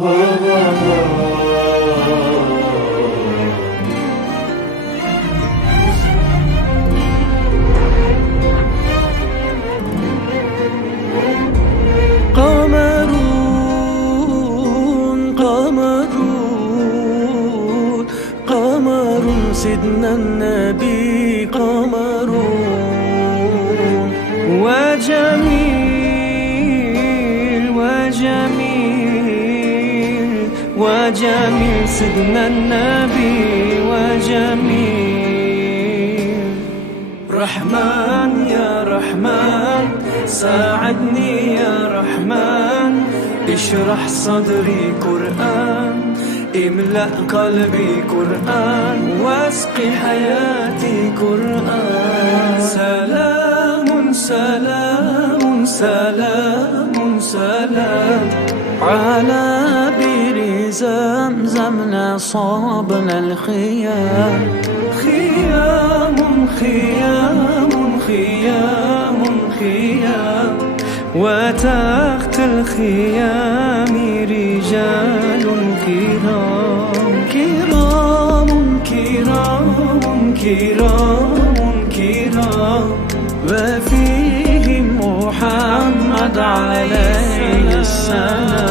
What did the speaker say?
قمرون قمرون قمر سيدنا النبي قمرون. وجميل وجميل سيدنا النبي وجميل. رحمن يا رحمن ساعدني يا رحمن اشرح صدري قرآن املأ قلبي قرآن واسقي حياتي قرآن. سلام سلام سلام سلام على بير زمزم صابنا الخيام. خيام خيام خيام خيام. وتحت الخيام رجال كرام. كرام كرام كرام كرام. وفيهم محمد عليه السلام.